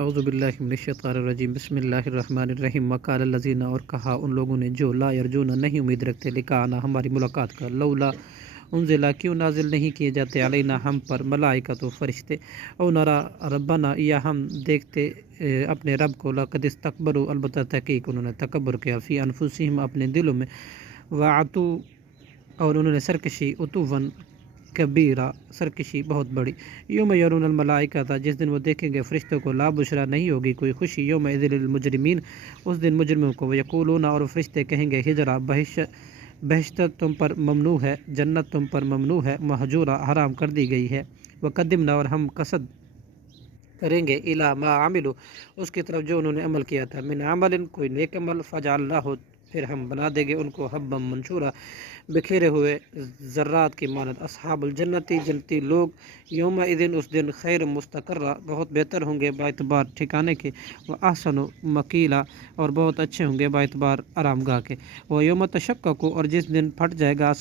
اعوذ باللہ من الشیطان الرجیم بسم اللہ الرحمن الرحیم وقال الذین، اور کہا ان لوگوں نے جو لا یرجون نہیں امید رکھتے لقاءنا ہماری ملاقات کا، لولا انزلا کیوں نازل نہیں کیے جاتے علینا ہم پر ملائکۃ و فرشتے، او نرا ربنا یا ہم دیکھتے اپنے رب کو، لقد استکبروا البتہ تحقیق انہوں نے تکبر کیا، فی انفسہم اپنے دلوں میں، وعتو اور انہوں نے سرکشی، عتواً کبیرہ سرکشی بہت بڑی، یوم یرون الملائکہ تھا جس دن وہ دیکھیں گے فرشتوں کو، لا بشرا نہیں ہوگی کوئی خوشی، یوم اذن للمجرمین اس دن مجرموں کو، ویقولون اور فرشتے کہیں گے، ہجرا بہشت تم پر ممنوع ہے، جنت تم پر ممنوع ہے، مہجورہ حرام کر دی گئی ہے، وقدمنا اور ہم قصد کریں گے، الی ما عملوا اس کی طرف جو انہوں نے عمل کیا تھا، من عمل کوئی نیک عمل، فجعلناہ پھر ہم بنا دیں گے ان کو حبا منشورا بکھیرے ہوئے ذرات کی مانند، اصحاب الجنتی جنتی لوگ، یوم اذن اس دن خیر مستقرہ بہت بہتر ہوں گے باعتبار ٹھکانے کے، وہ احسن مقیلا اور بہت اچھے ہوں گے باعتبار آرام گاہ کے، وہ یوم تشقق اور جس دن پھٹ جائے گا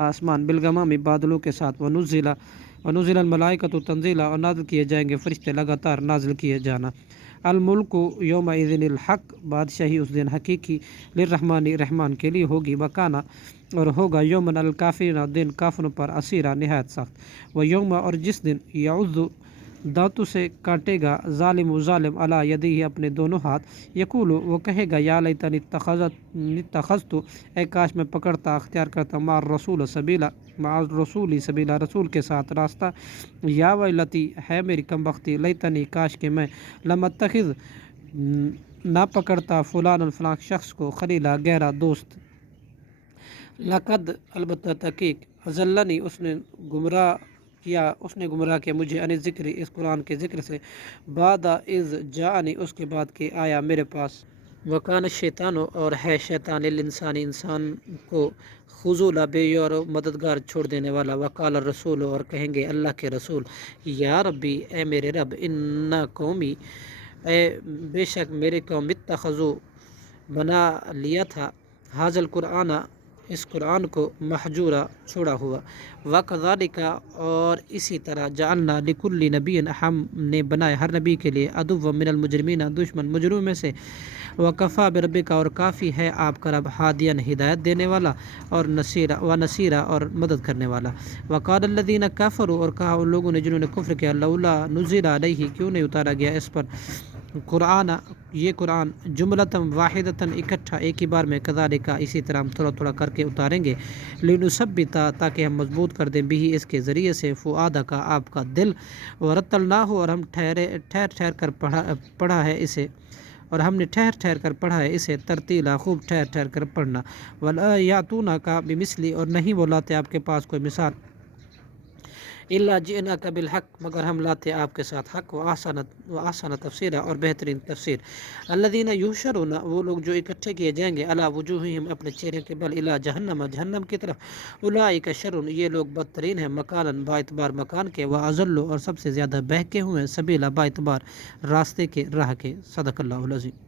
آسمان بالغمام بادلوں کے ساتھ، ونزل الملائکۃ تنزیلا اور نازل کیے جائیں گے فرشتے لگاتار نازل کیے جانا، الملک یوم اذن الحق بادشاہی اس دن حقیقی، للرحمن رحمان کے لیے ہوگی، وکانا اور ہوگا، یومن الکافرین دن کافروں پر، اسیرا نہایت سخت، و یوم اور جس دن، یعض دانتوں سے کاٹے گا، ظالم و ظالم، علی یدیہ اپنے دونوں ہاتھ، یقول وہ کہے گا، یا لیتنی اتخذت اے کاش میں پکڑتا اختیار کرتا، مع الرسول سبیلا مع الرسول سبیلا رسول کے ساتھ راستہ، یا ویلتی ہے میری کم بختی، لیتنی کاش کہ میں لم اتخذ نہ پکڑتا فلانا فلاں شخص کو، خلیلا گہرا دوست، لقد البتہ تحقیق، اضلنی اس نے گمراہ کیا مجھے، عن ذکر اس قرآن کے ذکر سے، بعد اذ جاءنی اس کے بعد کہ آیا میرے پاس، وکان الشیطان اور ہے شیطان للانسان انسان کو، خذولا بے یار مددگار چھوڑ دینے والا، وقال الرسول اور کہیں گے اللہ کے رسول، یا ربی اے میرے رب، ان قومی اے بے شک میرے قوم، اتخذوا بنا لیا تھا، حاضر القرآن اس قرآن کو، محجورا چھوڑا ہوا، وکذالک اور اسی طرح، جعلنا لکل نبی ہم نے بنائے ہر نبی کے لیے، عدوا من المجرمین دشمن مجرموں میں سے، وکفا بربک اور کافی ہے آپ کا رب، ہادین ہدایت دینے والا، اور نصیرا اور مدد کرنے والا، وقال الذین کفروا اور کہا ان لوگوں نے جنہوں نے کفر کیا، لولا نزل علیہ کیوں نہیں اتارا گیا اس پر قرآن یہ قرآن، جملتاً واحدتاً اکٹھا ایک ہی بار میں، کذالک اسی طرح ہم تھوڑا تھوڑا کر کے اتاریں گے، لنثبتا تاکہ ہم مضبوط کر دیں، بھی اس کے ذریعے سے، فؤادک آپ کا دل، ورتلناہ اور ہم ٹھہر کر پڑھا ہے اسے، اور ہم نے ٹھہر کر پڑھا ہے اسے، ترتیلا خوب ٹھہر کر پڑھنا، ولا یاتونک بمثلی اور نہیں وہ لاتے آپ کے پاس کوئی مثال، الا جئناک بالحق مگر ہم لاتے آپ کے ساتھ حق، و احسن تفسیرا اور بہترین تفسیر، الذین یحشرون وہ لوگ جو اکٹھے کیے جائیں گے، علی وجوہہم اپنے چہرے کے بل، الی جہنم کی طرف، اولئک شر یہ لوگ بدترین ہیں، مکانا باعتبار مکان کے، و اضل اور سب سے زیادہ بہکے ہوئے، سبیلا باعتبار راستے کے راہ کے، صدق اللہ العظیم۔